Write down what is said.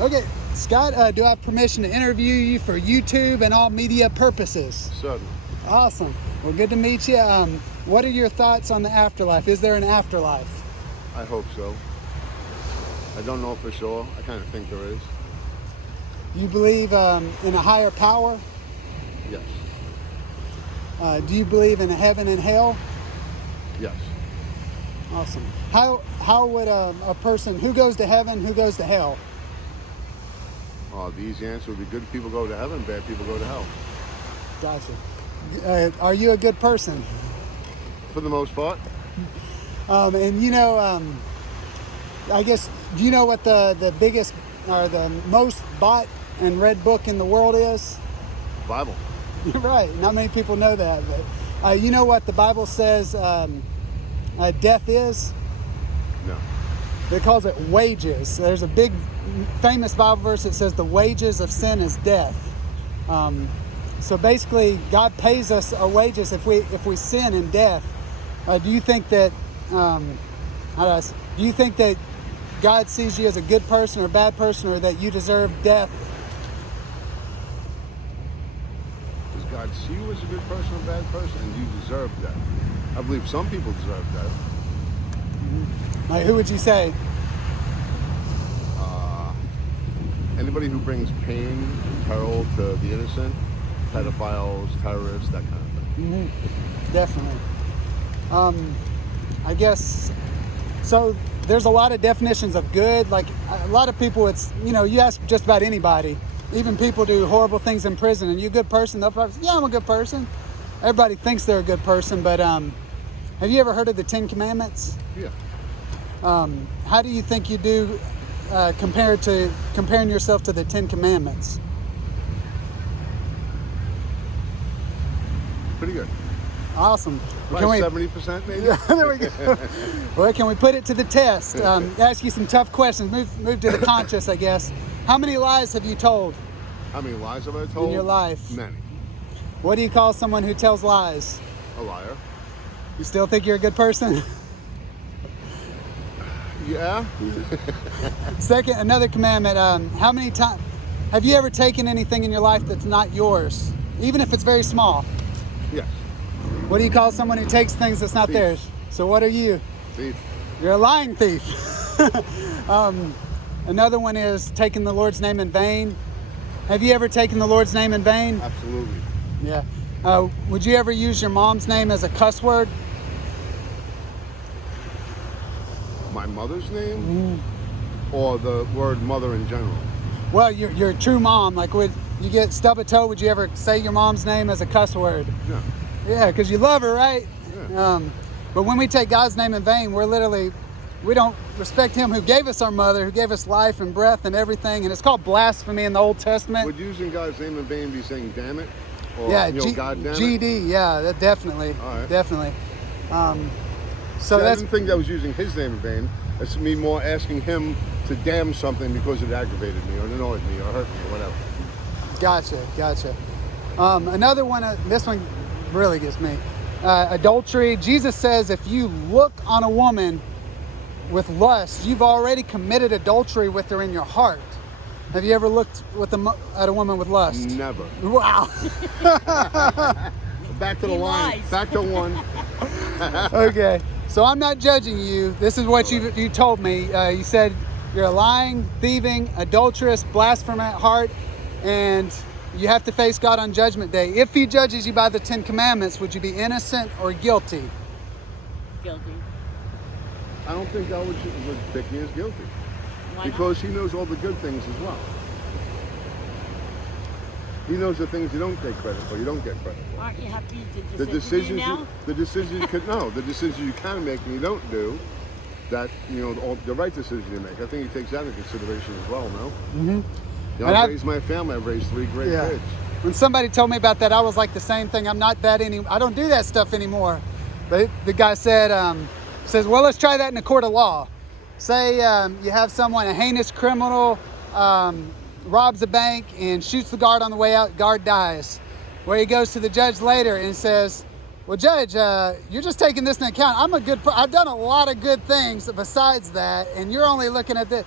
Okay, Scott, do I have permission to interview you for YouTube and all media purposes? Certainly. Awesome. Well, good to meet you. What are your thoughts on the afterlife? Is there an afterlife? I hope so. I don't know for sure. I kind of think there is. Do you believe in a higher power? Yes. Do you believe in a heaven and hell? Yes. Awesome. How would a person, who goes to heaven, who goes to hell? The easy answer would be good people go to heaven, bad people go to hell. Gotcha. Are you a good person? For the most part. And I guess, do you know what the biggest or the most bought and read book in the world is? Bible. You're right. Not many people know that. But you know what the Bible says death is? No. It calls it wages. There's a big famous Bible verse that says the wages of sin is death. So basically, God pays us our wages if we sin in death. Do you think that do you think that God sees you as a good person or a bad person, or that you deserve death? Does God see you as a good person or a bad person, and you deserve death? I believe some people deserve death. Like, who would you say? Anybody who brings pain and peril to the innocent, pedophiles, terrorists, that kind of thing. Definitely. I guess, so there's a lot of definitions of good. Like a lot of people, it's, you ask just about anybody, even people do horrible things in prison, and you a good person? They'll probably say, yeah, I'm a good person. Everybody thinks they're a good person, but have you ever heard of the Ten Commandments? Yeah. How do you think you do comparing yourself to the Ten Commandments? Pretty good. Awesome. Probably 70% maybe. There we go. Well, can we put it to the test? Ask you some tough questions. Move to the conscious, I guess. How many lies have you told How many lies have I told? in your life? Many. What do you call someone who tells lies? A liar. You still think you're a good person? Yeah. Second, another commandment. How many times have you ever taken anything in your life that's not yours, even if it's very small? Yes. What do you call someone who takes things that's not Thief. theirs? So what are you? Thief. You're a lying thief. Another one is taking the Lord's name in vain. Have you ever taken the Lord's name in vain? Absolutely. Yeah. Would you ever use your mom's name as a cuss word? My mother's name? Or the word mother in general? Well, your true mom. Like, would you get stub a toe? Would you ever say your mom's name as a cuss word? No. Yeah, because you love her, right? Yeah. But when we take God's name in vain, we don't respect Him who gave us our mother, who gave us life and breath and everything. And it's called blasphemy in the Old Testament. Would using God's name in vain be saying damn it? Or, Yeah, God damn it? GD. Yeah, that definitely, All right. definitely. So See, I that's didn't think that was using his name in vain. It's me more asking him to damn something because it aggravated me or annoyed me or hurt me or whatever. gotcha. Another one. This one really gets me. Adultery. Jesus says if you look on a woman with lust, you've already committed adultery with her in your heart. Have you ever looked at a woman with lust? Never. Wow. Back to the He line. lies. Back to one. Okay. So I'm not judging you. This is what you told me. You said you're a lying, thieving, adulterous, blasphemous at heart, and you have to face God on Judgment Day. If He judges you by the Ten Commandments, would you be innocent or guilty? Guilty. I don't think God would pick me as guilty. Why Because He knows all the good things as well. He knows the things you don't take credit for, you don't get credit for. not? Aren't you happy to The decisions now? the decisions you can make and you don't do, that the right decision you make. I think He takes that into consideration as well. No. Mm-hmm. I've raised my family. I've raised 3 great kids. When somebody told me about that, I was like the same thing. I'm not that I don't do that stuff anymore. But the guy said, well, let's try that in a court of law. Say you have someone, a heinous criminal, robs a bank and shoots the guard on the way out. Guard dies. Where he goes to the judge later and says, well, Judge, you're just taking this into account. I've done a lot of good things besides that, and you're only looking at this.